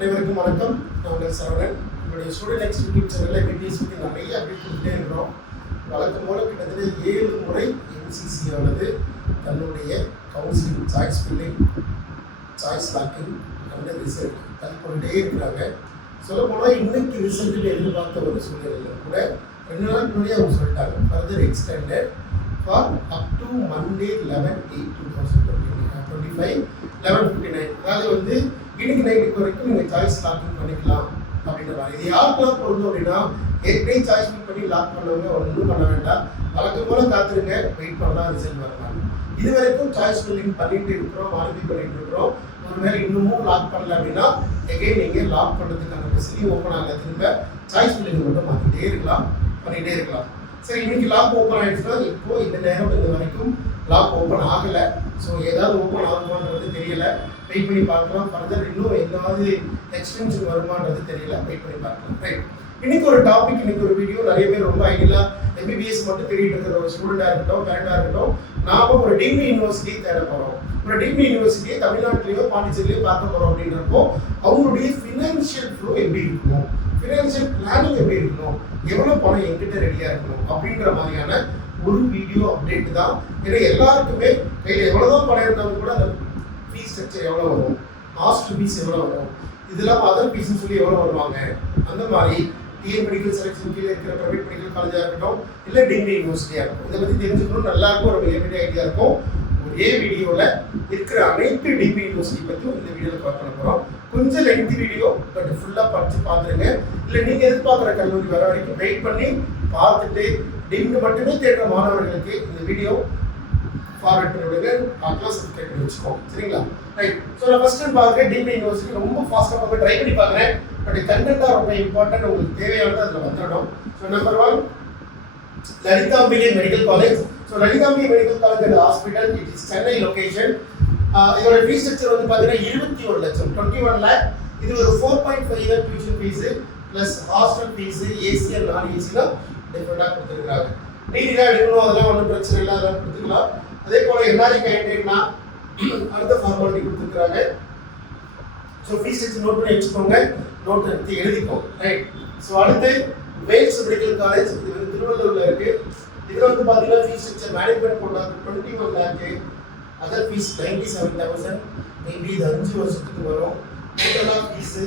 அனைவருக்கும் வணக்கம். நான் உங்கள் சரவணன். நம்மளுடைய ஸ்டூடெண்ட் எக்ஸ் யூடியூப் சேனலில் பிபிஎஸ் பற்றி நிறைய அப்டேட் கொடுத்துட்டே இருக்கிறோம். வழக்கம் போல கிட்டத்தட்ட 7 முறை என்சிசி ஆனது தன்னுடைய counselling, choice filling, choice locking அந்த ரிசல்ட் தள்ளிக்கொண்டே இருக்கிறாங்க. சொல்லப்போனால் இன்னைக்கு ரிசல்ட்டில் எதிர்பார்த்த ஒரு சூழ்நிலையில் கூட 2 நாள் முன்னாடியே அவங்க சொல்லிட்டாங்க, further extended for up to Monday 11/8/2025 11:59. அதாவது இன்னைக்கு நைட்டுக்கு வரைக்கும் நீங்கள் சாய்ஸ் லாக்கிங் பண்ணிக்கலாம் அப்படின்ற மாதிரி. இது யாருக்கெல்லாம் பொருந்தும் அப்படின்னா, ஏற்கனவே சாய்ஸ் ஃபில் பண்ணி லாக் பண்ணவங்க ஒன்றும் பண்ண வேண்டாம், வழக்கம் போல காத்துருங்க, வெயிட் பண்ணலாம், ரிசல்ட் வரலாம். இது வரைக்கும் சாய்ஸ் ஃபில்லிங் பண்ணிட்டு இருக்கிறோம், மாடிஃபை பண்ணிட்டு இருக்கிறோம். ஒருவேளை இன்னமும் லாக் பண்ணல அப்படின்னா எகைன் நீங்கள் லாக் பண்ணுறதுக்கான ஃபெசிலிட்டி ஓப்பன் ஆகல, திரும்ப சாய்ஸ் ஃபில்லிங் மட்டும் மாற்றிட்டே இருக்கலாம், பண்ணிகிட்டே இருக்கலாம். சரி, இன்னைக்கு லாக் ஓப்பன் ஆகிடுச்சுன்னா இப்போ இந்த நேரம் இது வரைக்கும் லாக் ஓப்பன் ஆகலை. ஸோ ஏதாவது ஓப்பன் ஆகுமான்றது தெரியல, வெயிட் பண்ணி பார்க்கலாம். ஃபர்தர் இன்னும் ஏதாவது எக்ஸ்டென்ஷன் வருமானது தெரியல, வெயிட் பண்ணி பார்க்கலாம். ரைட், இன்னைக்கு ஒரு டாபிக், இன்னைக்கு ஒரு வீடியோ. நிறைய பேர் ரொம்ப ஐடியா எம்பிபிஎஸ் மட்டும் தேடிட்டு இருக்கிற ஒரு ஸ்டூடெண்டாக இருக்கட்டும், பேரண்டாக இருக்கட்டும், நாம ஒரு டிகிரி யூனிவர்சிட்டி தேட போகிறோம். ஒரு டிகிரி யூனிவர்சிட்டியை தமிழ்நாட்டிலேயோ பாண்டிச்சேரியிலையோ பார்க்க போகிறோம் அப்படின்றப்போ அவங்களுடைய ஃபினான்ஷியல் ஃப்ளோ எப்படி இருக்கணும், ஃபினான்ஷியல் பிளானிங் எப்படி இருக்கணும், எவ்வளோ பணம் எங்கிட்ட ரெடியாக இருக்கணும் அப்படின்ற மாதிரியான ஒரு வீடியோ அப்டேட் தான். ஏன்னா எல்லாருக்குமே கையில் எவ்வளோதான் பணம் இருந்தாலும் கூட அந்த ஃபீஸ் ஸ்ட்ரக்சர் எவ்வளோ வரும், ஹாஸ்டல் ஃபீஸ் எவ்வளோ வரும், இதெல்லாம் அதர் ஃபீஸ்ன்னு சொல்லி எவ்வளோ வருவாங்க, அந்த மாதிரி டிஎன் மெடிக்கல் செலெக்ஷன் கீழே இருக்கிற ப்ரைவேட் மெடிக்கல் காலேஜாக இருக்கட்டும், இல்லை டிகிரி யூனிவர்சிட்டியாக இருக்கும், இதை பற்றி தெரிஞ்சுக்கணும். நல்லாயிருக்கும், ஒரு மிகப்பெரிய ஐடியா இருக்கும். ஒரே வீடியோவில் இருக்கிற அனைத்து டிகிரி யூனிவர்சிட்டி பற்றியும் இந்த வீடியோவில் கவர் பண்ண போகிறோம். கொஞ்சம் லென்த்தி வீடியோ, பட் ஃபுல்லாக படித்து பார்த்துருங்க. இல்லை நீங்கள் எதிர்பார்க்குற கல்லூரி வர வரைக்கும் வெயிட் பண்ணி பார்த்துட்டு டிகிரி மட்டுமே தேடுற மாணவர்களுக்கு இந்த வீடியோ ஃபார்வர்ட் பண்ணி விடுங்க, பார்க்கலாம், சப்ஸ்கிரைப் பண்ணி வச்சுக்கோங்க. சரிங்களா? ரைட். ஸோ நான் ஃபர்ஸ்ட் டைம் பார்க்குறேன் டிகிரி யூனிவர்சிட்டி, ரொம்ப ஃபாஸ்ட்டாக பார்க்க ட்ரை பண்ணி பார்க்குறேன். பட் கண்டென்ட்டாக ரொம்ப இம்பார்ட்டன்ட், உங்களுக்கு தேவையானது அதில் வந்துடணும். So number 1, Lalithambigai medical college. So Lalithambigai medical college and hospital, it is Chennai location. இதோட ஃபீஸ் ஸ்ட்ரக்சர் பார்த்தீங்கன்னா 21 லட்சம், 21 lakh. இது ஒரு 4.5 year tuition fees plus hostel fees, AC and non ஏசிலாம் டிஃப்ரெண்டாக கொடுத்துருக்காங்க. டிகிரிலாம் எடுக்கணும், அதெல்லாம் ஒன்றும் பிரச்சனை இல்லை, அதெல்லாம் கொடுத்துக்கலாம். அதே போல் என்ஆர்ஐ கேண்டிடேட்னா அடுத்த ஃபார்மாலிட்டி கொடுத்துருக்காங்க. ஸோ ஃபீஸ் ஸ்ட்ரக்சர் நோட் பண்ணி வச்சுக்கோங்க, நோட் எடுத்து எழுதிக்கோங்க. ரைட். ஸோ அடுத்து வேல்ஸ் மெடிக்கல் காலேஜ், இது திருவள்ளூரில் இருக்குது. இதில் பார்த்தீங்கன்னா ஃபீஸ் ஸ்ட்ரக்சர் மேனேஜ்மெண்ட் போட்டாங்க 21 lakh, அதர் ஃபீஸ் 97,000. மேபி இது 5 வருஷத்துக்கு வரும். டோட்டலாக ஃபீஸு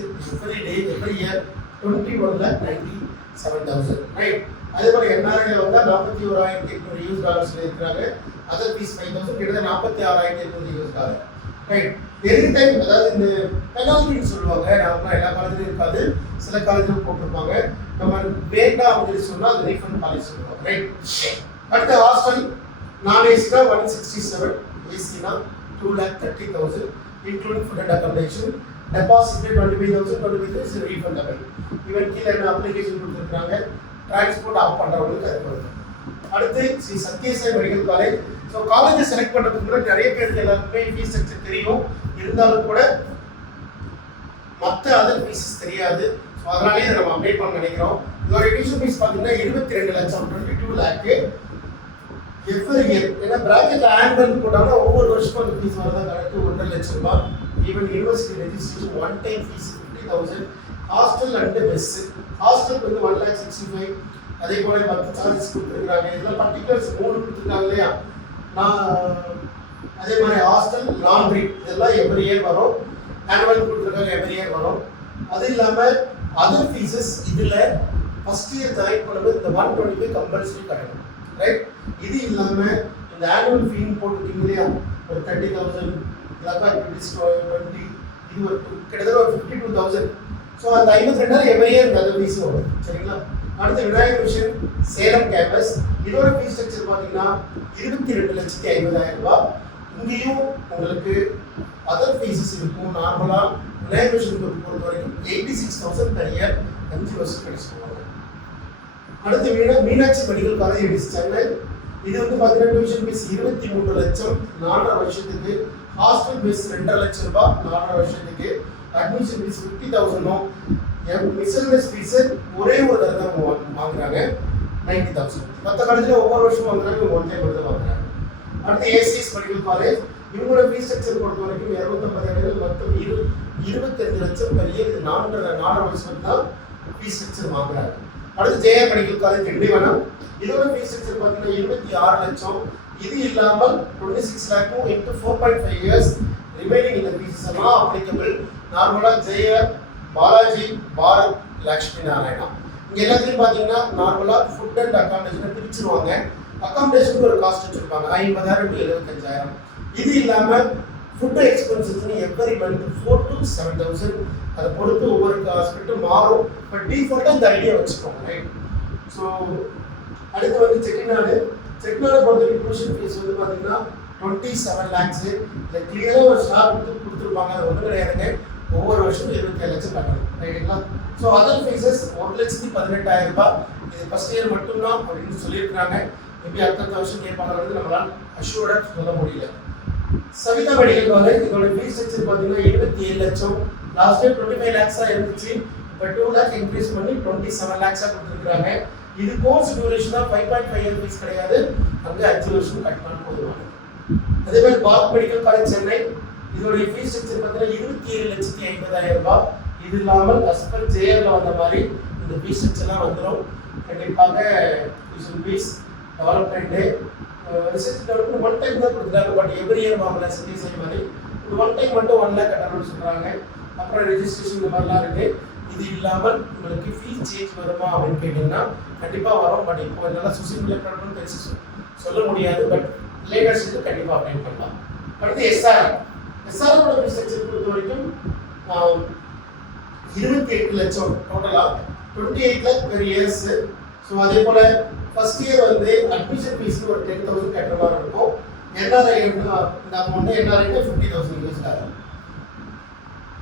எவ்ரி இயர் 21,97,000. ரைட். அதே போல் என்ஆர்ஐல வந்தால் 41,800 யூஎஸ் டாலர்ஸில் இருக்கிறாங்க. அதர் ஃபீஸ் 5,000, கிட்டத்தட்ட 46,800 US dollar. Right. Every time, அதாவது இந்த பெனால்ட்டின்னு சொல்லுவாங்க, நார்மலாக எல்லா காலேஜிலும் இருக்காது, சில காலேஜிலும் போட்டிருப்பாங்க. நம்ம வேண்டாம் அப்படின்னு சொன்னால் அது ரீஃபண்ட் பாலிசி சொல்லுவாங்க. ரைட். அடுத்த ஹாஸ்டல், நான் ஏசினா 167, ஏசினா 2,30,000, including food and accommodation. Deposit 25,000 is refundable. இவன் கீழே என்ன அப்ளிகேஷன் கொடுத்துருக்காங்க, டிரான்ஸ்போர்ட் ஆஃப் பண்ணுறவங்களுக்கு அது வருது. அடுத்து Sri Sathya Sai medical college. So காலேஜை செலக்ட் பண்ணுறதுக்கு முன்னாடி நிறைய பேருக்கு எல்லாருக்குமே ஃபீஸ் ஸ்ட்ரக்சர் தெரியும், இருந்தாலும் கூட மற்ற அதர் ஃபீஸஸ் தெரியாது. ஸோ அதனாலேயே இதை நம்ம அப்டேட் பண்ண நினைக்கிறோம். இதோட டியூஷன் ஃபீஸ் பார்த்தீங்கன்னா 22 லட்சம், 22 lakh எவ்ரி இயர். ஏன்னா பிராக்கெட்ல ஆனுவல் போட்டாங்கன்னா ஒவ்வொரு வருஷமும் அந்த ஃபீஸ் வரதான் கணக்கு 1.5 லட்சம் ரூபாய். Even university registration one time fees 50,000. Hostel and mess, hostel 1,65,000. அதே போல 10 சார்ஜஸ் கொடுத்துருக்காங்க. இதெல்லாம் பர்டிகுலர்ஸ் 3 கொடுத்துருக்காங்க இல்லையா. அதே மாதிரி ஹாஸ்டல், லாண்ட்ரி, இதெல்லாம் எவ்ரி இயர் வரும். ஆனுவல் கொடுத்துருக்காங்க, எவ்ரி இயர் வரும். அது இல்லாமல் அதர் ஃபீஸஸ் இதில் ஃபர்ஸ்ட் இயர் ஜாயின் பண்ணும்போது இந்த 125 கம்பல்சரி கட்டணும். ரைட். இது இல்லாமல் இந்த ஆனுவல் ஃபீன் போட்டுட்டீங்க இல்லையா, ஒரு 30,000, 20, இது ஒரு கிட்டத்தட்ட ஒரு 52,000. ஸோ அந்த 52,000 எவ்ரி இயர் அந்த ஃபீஸ் வரும். சரிங்களா? அடுத்து விநாயகர் மிஷன் சேலம் கேம்பஸ், இதோட ஃபீஸ் ஸ்ட்ரக்சர் பார்த்தீங்கன்னா 22,50,000 ரூபாய். இங்கேயும் உங்களுக்கு அதர் ஃபீஸஸ் இருக்கும். நார்மலாக விநாயகர் மிஷன் பொறுத்த வரைக்கும் 86,000 பெர் இயர், 5 வருஷம் கிடைச்சிருவாங்க. அடுத்து Meenakshi medical college, it is Chennai. இது பார்த்தீங்கன்னா டியூஷன் ஃபீஸ் 23 லட்சம் 4.5 வருஷத்துக்கு. ஹாஸ்டல் ஃபீஸ் 2.5 லட்சம் ரூபாய் 4.5 வருஷத்துக்கு. Admission fees 50,000. மிஸ்செல்லனஸ் ஃபீஸ் ஒரே ஒரு தடவை வாங்குறாங்க 90,000. மற்ற காலேஜில் ஒவ்வொரு வருஷமும் வாங்குறாங்க, ஒன் டைம் மட்டும் வாங்குறாங்க. அடுத்து ஏசிஎஸ் மெடிக்கல் காலேஜ், இவங்களோட ஃபீஸ் ஸ்ட்ரக்சர் பொறுத்த வரைக்கும் 250 இடங்கள் மொத்தம் 25 லட்சம் பெரிய இது 4.5 வருஷம் தான் ஃபீஸ் ஸ்ட்ரக்சர் வாங்குறாங்க. அடுத்து ஜெயா மெடிக்கல் காலேஜ் திண்டிவனம், இதோட ஃபீஸ் ஸ்ட்ரக்சர் பார்த்தீங்கன்னா 26 லட்சம். இது இல்லாமல் 26 lakhம் into 4.5 years ரிமைனிங் இந்த ஃபீஸஸ் எல்லாம் அப்ளிகபிள். நார்மலாக ஜெய, பாலாஜி, பாரத், லக்ஷ்மி நாராயணா இங்கே எல்லாத்துலையும் பார்த்தீங்கன்னா நார்மலாக ஃபுட் அண்ட் அகாமடேஷனை பிரிச்சுருவாங்க. அகாமடேஷனுக்கு ஒரு காஸ்ட் வச்சுருப்பாங்க 50,000 to 75,000. இது இல்லாமல் ஃபுட் எக்ஸ்பென்சஸ்னு எவ்ரி மந்த் 4,000 to 7,000 அதை பொறுத்து ஒவ்வொரு ஹாஸ்பிட்டலும் மாறும். பட் டிஃபால்ட்டாக இந்த ஐடியா வச்சுக்கோங்க, ரைட்? ஸோ அடுத்து வந்து செட்டிநாடு பொறுத்த வரைக்கும் டியூஷன் ஃபீஸ் வந்து பார்த்தீங்கன்னா 27 lakhs. இதில் கிளியராக ஒரு ஸ்டார் கொடுத்துருப்பாங்க. அது ஒன்றும் கிடையாதுங்க, ஒவ்வொரு வருஷமும் 27 லட்சம் கட்டணும், ரைட்டுங்களா? ஸோ அதர் ஃபீஸஸ் 1,18,000 ரூபாய். இது ஃபர்ஸ்ட் இயர் மட்டும்தான் அப்படின்னு சொல்லியிருக்கிறாங்க. மேபி அடுத்த வருஷம் கேட்பாங்க, நம்மளால் அஷ்யூர்டாக சொல்ல முடியல. சவிதா மெடிக்கல் காலேஜ் இதோட ஃபீஸ் ஸ்ட்ரக்சர் பார்த்தீங்கன்னா 27 லட்சம். லாஸ்ட் இயர் 25 lakhs இருந்துச்சு. இப்போ 2 lakh இன்க்ரீஸ் பண்ணி 27 lakhs கொடுத்துருக்காங்க. இது கோர்ஸ் டியூரேஷனாக 5.5 year ஃபீஸ் கிடையாது, அங்கே 5 வருஷம் கட்டணும் போதுவாங்க. அதே மாதிரி பாரத் மெடிக்கல் காலேஜ் சென்னை இதோடைய ஃபீஸ் ஸ்ட்ரக்சர் பார்த்தீங்கன்னா 27,50,000 ரூபாய். இது இல்லாமல் அஸ்பர் ஜேஎல்ல வந்த மாதிரி இந்த ஃபீஸ் ஸ்ட்ரக்சர்லாம் வந்துடும். கண்டிப்பாக tuition fees development research development one time தான் கொடுத்துருக்காங்க. பட் எவ்ரி இயர் வாங்கல சிட்டிசை மாதிரி ஒரு ஒன் டைம் மட்டும் 1 lakh கட்டணும்னு சொல்கிறாங்க. அப்புறம் ரெஜிஸ்ட்ரேஷன் இந்த மாதிரிலாம் இருக்குது. இது இல்லாமல் உங்களுக்கு ஃபீஸ் சேஞ்ச் வருமா அப்படின்னு கேட்டிங்கன்னா கண்டிப்பாக வரும். பட் இப்போ இதெல்லாம் சோசியல் மீடியா தெரிஞ்சு சொல்ல முடியாது. பட் லேட்டஸ்ட்டுக்கு கண்டிப்பாக அப்டேட் பண்ணலாம். அடுத்து எஸ்ஆரோட ஃபீஸ் ஸ்ட்ரக்சர் பொறுத்த வரைக்கும் 28 லட்சம் டோட்டலாக 28 lakh per years. ஸோ அதே போல் ஃபர்ஸ்ட் இயர் வந்து அட்மிஷன் ஃபீஸ் ஒரு 10,000 கட்டுற மாதிரி இருக்கும். என்ஆர்ஐ இந்த அமௌண்ட் என்ஆர்ஐக்கு 50,000 யூஸ் ஆகும்.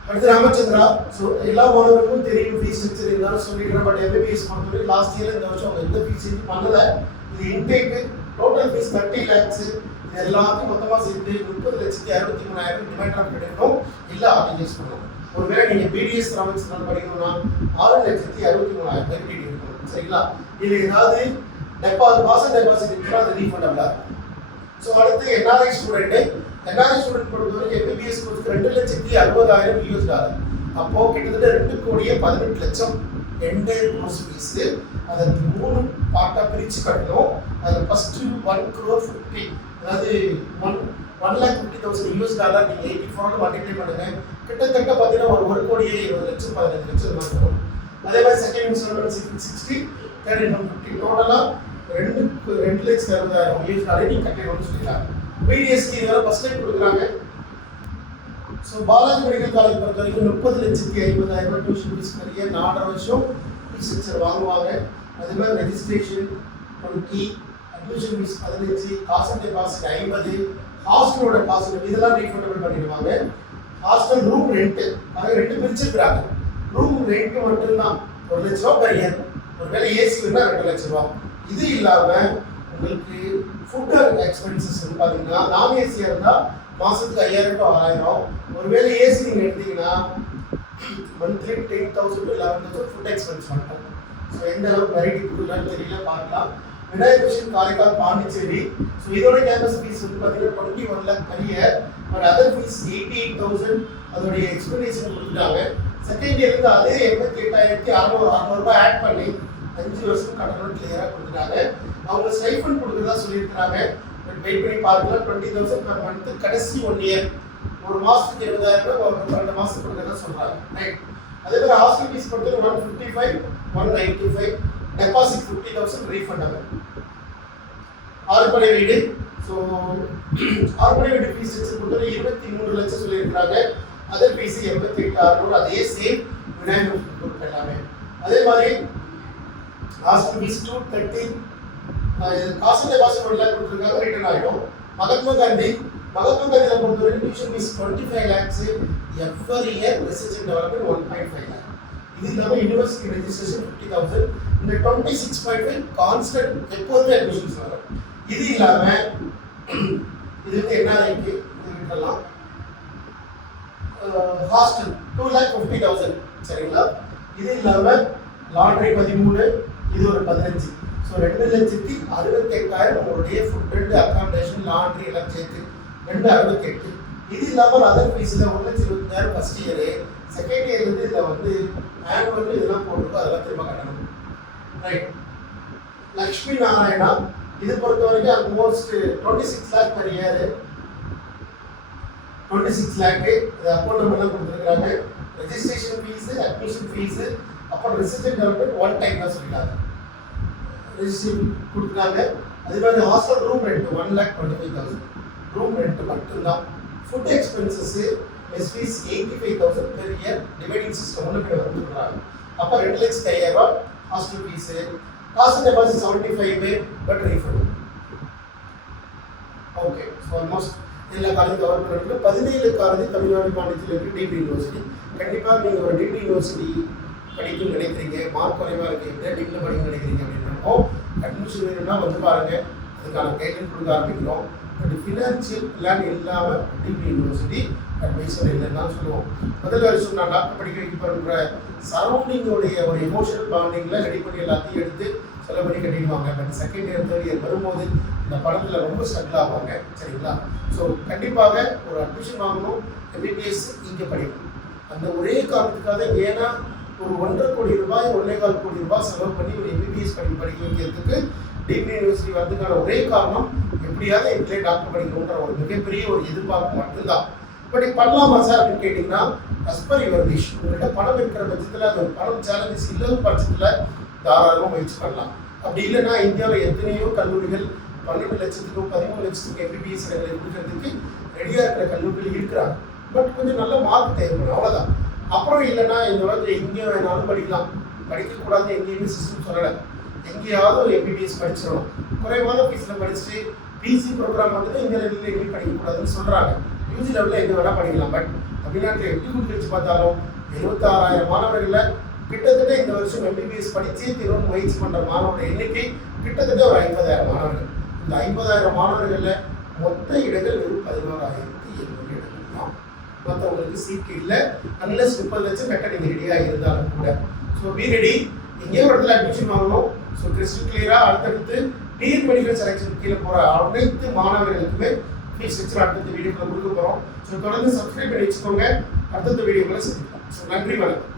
அடுத்து ராமச்சந்திரா. ஸோ எல்லா மாணவர்களுக்கும் தெரியும் ஃபீஸ் ஸ்ட்ரக்சர் இருந்தாலும் சொல்லிடுறேன். பட் எம்பிபிஎஸ் பொறுத்தவரை லாஸ்ட் இயர் இந்த வருஷம் அவங்க எந்த ஃபீஸ் பண்ணலை. இது இன்டேக்கு டோட்டல் ஃபீஸ் 30 lakhs. இது எல்லாத்தையும் மொத்தமாக சேர்த்து 30,63,000 டிமாண்ட் ஆஃப் கிடைக்கணும், இல்லை ஆர்டிஜிஎஸ் பண்ணணும். ஒருவேளை நீங்கள் பிடிஎஸ் ராமச்சந்திரன் படிக்கணும்னா 6,63,000 பேர் இருக்கணும், சரிங்களா? இது ஏதாவது டெபாசிட் இருக்குன்னா அது ரீஃபண்டபிளாக இருக்கும். ஸோ அடுத்து என்ஆர்ஐ ஸ்டூடெண்ட் பொறுத்தவரைக்கும் எம்பிபிஎஸ் கோர்ஸ் 2,60,60,000 US$. அப்போ கிட்டத்தட்ட 2,18 லட்சம் என்டையர் கோர்ஸ் ஃபீஸ். அதற்கு 3 பார்ட்டாக பிரித்து கட்டணும். அதில் ஃபர்ஸ்ட் 1,50,000 அதாவது 1,50,000 US$. நீங்கள் 84 மல்டிப்ளை பண்ணுங்க, கிட்டத்தட்ட பார்த்தீங்கன்னா ஒரு 1,20,20 லட்சம் 15 லட்சம் வரும். அதே மாதிரி செகண்ட் இன்ஸ்டால்மெண்ட் 660, தேர்ட் இன்ஸ்டால்மெண்ட் 50. டோட்டலாக 2,60,000 US$. நீங்கள் கட்டணும்னு சொல்லிட்டாங்க. பிடிஎஸ்க்கு இதெல்லாம் ஃபர்ஸ்ட் டைம் கொடுக்குறாங்க. ஸோ பாலாஜி மெடிக்கல் காலேஜ் பொறுத்த வரைக்கும் 30,50,000 டியூஷன் ஃபீஸ் பெரிய 4.5 வருஷம் ஃபீஸ் ஸ்ட்ரக்சர் வாங்குவாங்க. அதே மாதிரி ரெஜிஸ்ட்ரேஷன் 20, அட்மிஷன் ஃபீஸ் 15, காசு டெபாசிட் 50, ஹாஸ்டலோட காசு இதெல்லாம் ரீஃபண்டபிள் பண்ணிடுவாங்க. ஹாஸ்டல் ரூம் ரெண்ட் அதை 2 பிரிச்சுக்கிறாங்க. ரூம் ரெண்ட் மட்டும்தான் 1 லட்ச ரூபா பெர் இயர். ஒருவேளை ஏசி வேணா 2 லட்ச ரூபா. இது இல்லாமல் உங்களுக்கு ஃபுட் எக்ஸ்பென்சஸ் பார்த்தீங்கன்னா நான் ஏசியாக இருந்தால் மாதத்துக்கு 5,000 to 6,000. ஒருவேளை ஏசி நீங்கள் எடுத்தீங்கன்னா மந்த்லி 10,000 to 11,000 ஃபுட் எக்ஸ்பென்ஸ் பண்ணுறோம். ஸோ எந்த அளவுக்கு வெரைட்டி கொடுக்கலான்னு தெரியல, பார்க்கலாம். விநாயகர் மிஷன் காரைக்கால் பாண்டிச்சேரி. ஸோ இதோட கேம்பஸ் ஃபீஸ் வந்து பார்த்தீங்கன்னா 21 lakh per year. But other fees 88,000 அதோடைய எக்ஸ்பிளனேஷன் கொடுத்துட்டாங்க. செகண்ட் இயருக்கு அதே 88,600 ரூபாய் ஆட் பண்ணி 5 வருஷம் கட்டணம் கிளியராக கொடுத்துட்டாங்க. அவங்க ஸ்டைஃபண்ட் கொடுக்குறதா சொல்லியிருக்கிறாங்க. பட் வெயிட் பண்ணி பார்க்கலாம். 20,000 per month கடைசி 1 year. ஒரு மாதத்துக்கு 20,000 ரூபாய், 2 மாதத்துக்கு கொடுக்குறதா சொல்கிறாங்க, ரைட்? அதே மாதிரி ஹாஸ்டல் ஃபீஸ் பொறுத்து 155, 195, டெபாசிட் 50,000 ரீஃபண்டபிள். ஆறுபடை வீடு. ஸோ ஆறுபடை வீடு ஃபீஸ் பொறுத்தவரை 23 லட்சம் சொல்லியிருக்கிறாங்க. Other fees 88,600. அதே சேம் விநாயகர் பொருட்கள் எல்லாமே. அதே மாதிரி ஹாஸ்டல் ஃபீஸ் 230, காசு டெபாசிட் 1 lakh கொடுத்துருக்காங்க, ரிட்டர்ன் ஆகிடும். மகாத்மா காந்தியில் பொறுத்தவரை tuition fees 25 lakhs every year. Research and development 1.5 lakh. இது இல்லாமல் யூனிவர்சிட்டி ரெஜிஸ்ட்ரேஷன் 50,000. இந்த 26.5 கான்ஸ்டன்ட் எப்போதுமே அட்மிஷன்ஸ் வரும். இது இல்லாமல் இது வந்து என்ஆர்ஐக்கு விட்டுலாம். ஹாஸ்டல் 2,50,000, சரிங்களா? இது இல்லாமல் லாண்ட்ரி 13, இது ஒரு 15. ஸோ 2,68,000 உங்களுடைய ஃபுட் அண்ட் அகாமடேஷன் லாண்ட்ரி எல்லாம் சேர்த்து 268. இது இல்லாமல் அதர் ஃபீஸில் 1,20,000 ஃபர்ஸ்ட் இயரு, செகண்ட் இயர்லேருந்து இதில் வந்து ஆனுவல் இதெல்லாம் போட்டிருக்கோம், அதெல்லாம் திரும்ப கட்டணும். ரைட். லக்ஷ்மி நாராயணா இது பொறுத்த வரைக்கும் almost 26 lakh per year, 26 lakh. இது அக்கௌண்ட் நம்பர்லாம் கொடுத்துருக்காங்க. ரெஜிஸ்ட்ரேஷன் ஃபீஸு, அட்மிஷன் ஃபீஸு, அப்புறம் research and development one time தான் சொல்லிட்டாங்க, ரெஜிஸ்ட்ரேஷன் கொடுத்துருக்காங்க. அதே மாதிரி hostel room rent 1,25,000 room rent மட்டும்தான். Food expenses expenses 85,000 per year, dividing system ஒன்று கொடுக்குறாங்க. அப்போ 2,50,000 hostel fees. Cost deposit 75 but refund. Okay, so almost எல்லா காலேஜ் கவர் பண்ணிட்டு 17 காலேஜ் தமிழ்நாடு பாண்டிச்சேரியில் இருக்குது. டிகிரி யூனிவர்சிட்டி கண்டிப்பாக நீங்கள் ஒரு டிகிரி யூனிவர்சிட்டி படிக்கணும்னு நினைக்கிறீங்க, மார்க் குறைவாக இருக்குது, டிகிரியில் படிக்கணும்னு நினைக்கிறீங்க அப்படின்னா அட்மிஷன் வேணும்னா வந்து பாருங்கள், அதுக்கான கைட்லைன் கொடுக்க ஆரம்பிக்கிறோம். பட் ஃபினான்ஷியல் பிளான் இல்லாமல் டிகிரி யூனிவர்சிட்டி அட்மிஷன் இல்லைன்னு தான் சொல்லுவோம். முதல் வருஷம் நான் டாக்டர் படிக்க வைக்க பண்ணுற சரௌண்டிங்கோடைய ஒரு எமோஷனல் பாண்டிங்கில் ரெடி பண்ணி எல்லாத்தையும் எடுத்து செலவு பண்ணி கட்டிடுவாங்க. But second year third year வரும்போது இந்த படத்தில் ரொம்ப ஸ்ட்ரகிள் ஆவாங்க. சரிங்களா? ஸோ கண்டிப்பாக ஒரு அட்மிஷன் வாங்கணும், எம்பிபிஎஸ் இங்கே படிக்கணும். அந்த ஒரே காரணத்துக்காக, ஏன்னா ஒரு 1.5 கோடி ரூபாய் 1.25 கோடி ரூபாய் செலவு பண்ணி ஒரு எம்பிபிஎஸ் படிக்க வைக்கிறதுக்கு டிகிரி யூனிவர்சிட்டி வரதுக்கான ஒரே காரணம் எப்படியாவது எங்களே டாக்டர் படிக்கணுன்ற ஒரு மிகப்பெரிய ஒரு எதிர்பார்ப்பு மட்டும்தான். பட் பண்ணலாமா சார் அப்படின்னு கேட்டிங்கன்னா, அஸ்பர் யுவர் விஷ். உங்கள்கிட்ட பணம் இருக்கிற பட்சத்தில், அது ஒரு பணம் சேலஞ்சஸ் இல்லாத பட்சத்தில் தாராளமாக முயற்சி பண்ணலாம். அப்படி இல்லைன்னா இந்தியாவில் எத்தனையோ கல்லூரிகள் 12 லட்சத்துக்கும் 13 லட்சத்துக்கும் எம்பிபிஎஸ் இடங்களை கொடுக்கறதுக்கு ரெடியாக இருக்கிற கல்லூரிகள் இருக்கிறாங்க. பட் கொஞ்சம் நல்ல மார்க் தேவைப்படும், அவ்வளோதான். அப்புறம் இல்லைன்னா இந்த உலகத்தில் எங்கே வேணாலும் படிக்கலாம், படிக்கக்கூடாதுன்னு எங்கேயுமே சிஸ்டம் சொல்லலை. எங்கேயாவது ஒரு எம்பிபிஎஸ் படிச்சிடணும், குறைவான ஃபீஸில் படிச்சுட்டு பிசி ப்ரோக்ராம் வந்து இந்த லெவலில் எங்கேயும் படிக்கக்கூடாதுன்னு சொல்கிறாங்க. யூஜி லெவலில் எங்கே வேணால் படிக்கலாம். பட் தமிழ்நாட்டில் எப்படி கொடுத்து பார்த்தாலும் 76,000 மாணவர்களில் கிட்டத்தட்ட இந்த வருஷம் எம்பிபிஎஸ் படித்தே தீர்வு முயற்சி பண்ணுற மாணவர்கள் எண்ணிக்கை கிட்டத்தட்ட ஒரு 50,000 மாணவர்கள். இந்த 50,000 மாணவர்களில் மொத்த இடங்கள் வெறும் 11,800 இடங்கள் தான். மற்றவங்களுக்கு சீட் இல்லை, அன்லஸ் 30 லட்சம் கட்ட நீங்கள் ரெடியாக இருந்தாலும் கூட. So be ready. எங்கேயோ ஒரு இடத்துல அட்மிஷன் வாங்கணும். ஸோ கிறிஸ்டல் கிளியராக அடுத்தடுத்து டிஎன் மெடிக்கல் செலெக்ஷன் கீழே போகிற அனைத்து மாணவர்களுக்குமே ஃபீஸ் ஸ்ட்ரக்சர் அடுத்த வீடியோக்களை கொடுக்க போகிறோம். ஸோ தொடர்ந்து சப்ஸ்கிரைப் பண்ணி வச்சுக்கோங்க. அடுத்த வீடியோக்களை சந்திக்கலாம். ஸோ நன்றி, வணக்கம்.